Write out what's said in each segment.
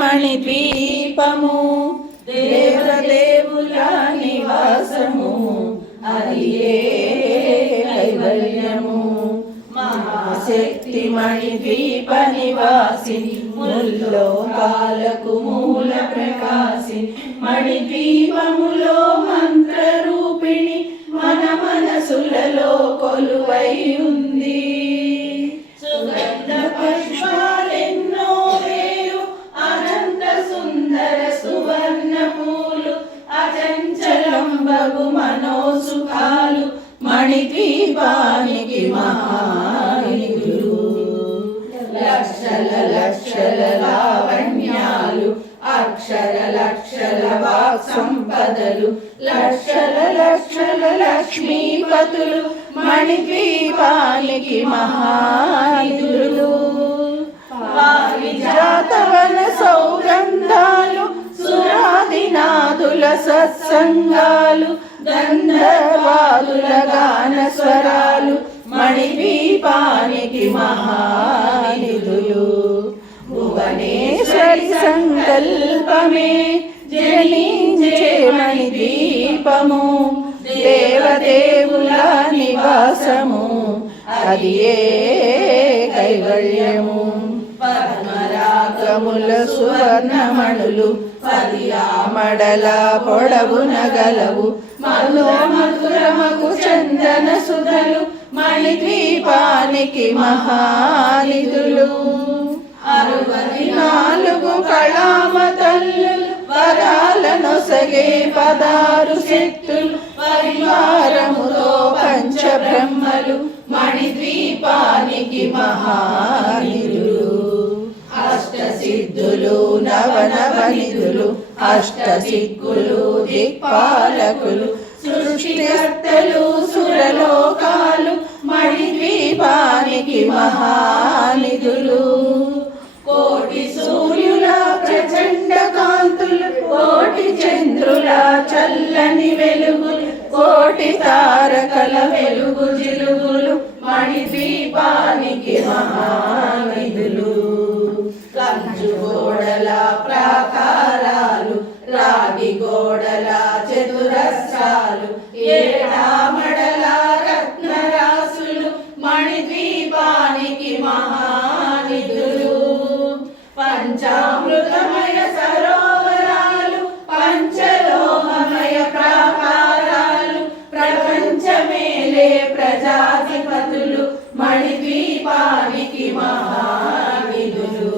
మణిద్వీపము దేవదేవుల నివాసము అది ఏ కైవల్యము మహాశక్తి మణిద్వీప నివాసిని ముల్లోకాలకు మూల ప్రకాశిని మణిద్వీపములో మంత్ర రూపిణి మన మనసులలో కొలువై ఉంది. సుగంధ పుష్పాలెన్నో వేరు అనంత సుందర సువర్ణ పూలు అచంచలం బగు మనోసుఖాలు మణిద్వీపానికి మహానిధులు. లక్షల లక్షల లావణ్యాలు అక్షర లక్షల వాక్ సంపదలు లక్షల లక్షల లక్ష్మీపతులు మణిద్వీపానికి మహానిధులు. పారిజాతవన సౌగంధాలు సురాదినాదుల సత్సంగాలు గంధర్వాదుల గాన స్వరాలు మణిద్వీపానికి మహానిధులు. భువనేశ్వరి సంకల్పమే జనించే మణిద్వీపము దేవదేవుల నివాసము అది ఏ కైవల్యము. పద్మరాగముల సువర్ణమణులు పదియామడల పొడవున గలవు మనోమధురమగు చందన సుధలు మణిద్వీపానికి మహానిధులు. 64 కళామతల్లు వరాలనొసగే 16 శక్తులు పరివారముతో పంచబ్రహ్మలు మణిద్వీపానికి మహానిధులు. అష్టసిద్ధులు నవనవనిధులు అష్టసిద్ధులు దిక్పాలకులు సృష్టికర్తలు సురలోకాలు మణిద్వీపానికి మహానిధులు. కోటి సూర్యుల ప్రచండ కాంతులు కోటి చంద్రుల చల్లని వెలుగులు కోటి తారకల వెలుగు జిలుగులు మణిద్వీపానికి మహానిధులు. కంచు గోడల ప్రాకారాలు రాగి గోడల చతురస్రాలు ఏడామడల రత్నరాసులు మణిద్వీపానికి మహానిధులు. పంచామృతమయ సరోవరాలు పంచలోహమయ ప్రాకారాలు ప్రపంచమేలే ప్రజాధిపతులు మణిద్వీపానికి మహానిధులు.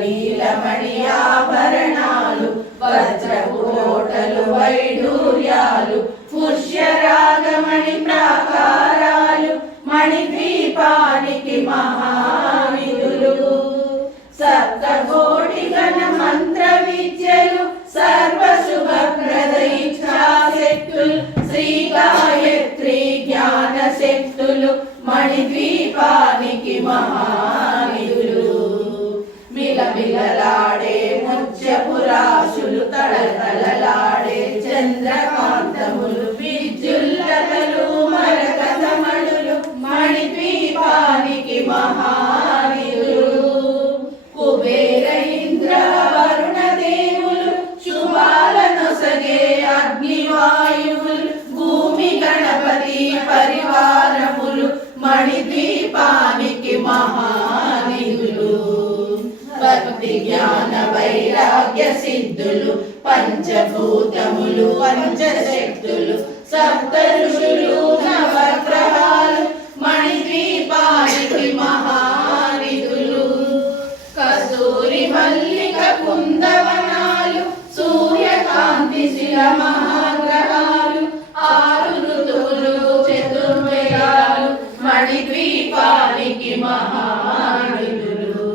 నీలమణి ఆభరణాలు వజ్రపుకోటలు వైడూర్యాలు పుష్యరాగమణి ప్రాకారాలు మణిద్వీపానికి మహానిధులు. సప్తకోటి గణ మంత్ర విద్యలు సర్వశుభప్రద ఇచ్ఛాశక్తులు శ్రీ గాయత్రి జ్ఞాన శక్తులు మణిద్వీపానికి మహానిధులు. మిలమిలలాడే ముత్యపురాశులు తళతళలాడే చంద్రకాంతములు విద్యుల్లతలు మరకతమణులు మణిద్వీపానికి మహానిధులు. కుబేర ఇంద్ర వరుణ దేవులు శుభాలనొసగే అగ్నివాయువులు భూమి గణపతి పరివారములు మణిద్వీపానికి మహానిధులు. భక్తి జ్ఞాన వైరాగ్య సిద్ధులు పంచభూతములు పంచశక్తులు సప్త ఋషులు నవగ్రహాలు మణిద్వీపానికి మహానిధులు. కస్తూరి మల్లిక కుందవనాలు సూర్యకాంతి శిల మహాగ్రహాలు 6 ఋతువులు చతుర్వేదాలు మణిద్వీపానికి మహానిధులు.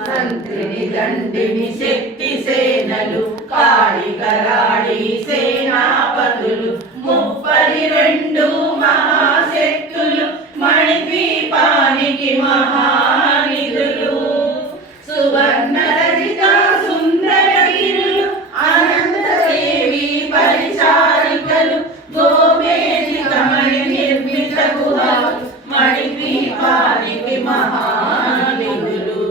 మంత్రిని దండిని శక్తి సేనలు కాళికరాళి సేనాపతులు 32 మహాశక్తులు మణిద్వీపానికి మహానిధులు. సువర్ణ రజిత సుందర గిరులు అనంత దేవి పరిచారికలు గోమేధికమణి నిర్మిత గుహలు మణిద్వీపానికి మహానిధులు.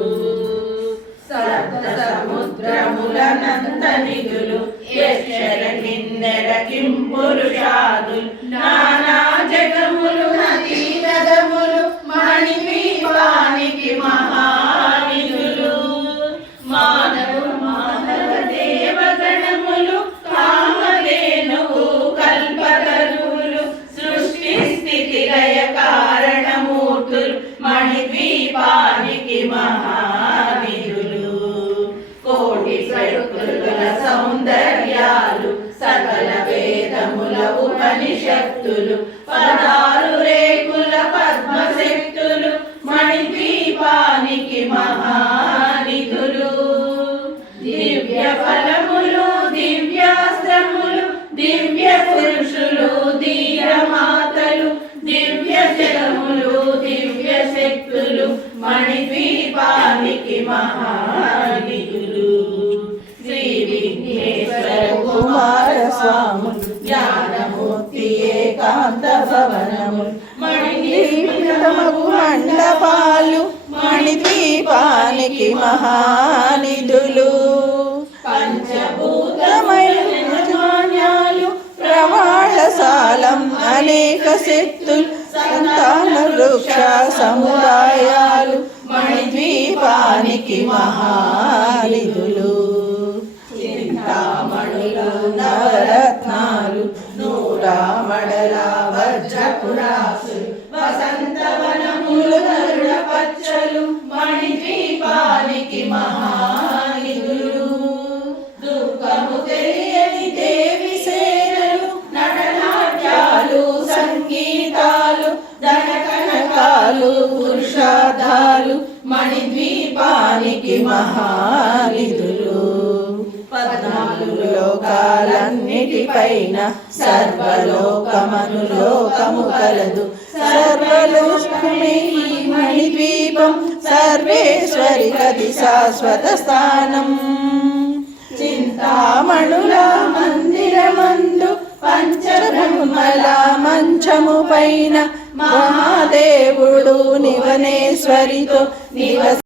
నిధులు యక్షర కిన్నెర కింపురుషాదులు నానా జగములు నదీ నదములు మణిద్వీపానికి మహానిధులు మానవ దేవగణములు కామధేనువు కల్పతరువులు సృష్టి స్థితి లయ కారణమూర్తులు మణిద్వీపానికి మహానిధులు కోటి ప్రకృతుల సౌందర్యాలు సకల వేదముల ఉపనిషత్తులు పదారు రేకుల పద్మశక్తులు మణిద్వీపానికి మహానిధులు దివ్య ఫలములు దివ్యాస్త్రములు దివ్య పురుషులు ధీరమాతలు దివ్య జలములు దివ్య శక్తులు మణిద్వీపానికి మహానిధులు శ్రీ విఘ్నేశ్వర కుమార స్వాములు జ్ఞానమూర్తి ఏకాంత భవనములు మణిద్వీపమగు మండపాలు మణిద్వీపానికి మహానిధులు పంచభూతమయాలు ప్రవాళశాలం అనేక శక్తులు సంతాన వృక్ష సముదాయాలు మణిద్వీపానికి మహానిధులు చింతామణులు నవరత్నాలు నూరామడల వజ్రపురాసులు వసంతవనములు గరుడ పచ్చలు మణిద్వీపానికి మహానిధులు దుఃఖము తెలియని దేవి సేనలు నటనాట్యాలు సంగీతాలు ధనకనకాలు పురుషార్థాలు మణిద్వీపానికి మహానిధులు 14 లోకాలన్నిటిపైన సర్వలోకమనులోకము కలదు సర్వలోకమే మణిద్వీపం సర్వేశ్వరి గతి శాశ్వత స్థానం చింతామణుల మందిరమందు పంచబ్రహ్మల మంచము పైన మహాదేవుడు నివనేశ్వరితో నివసి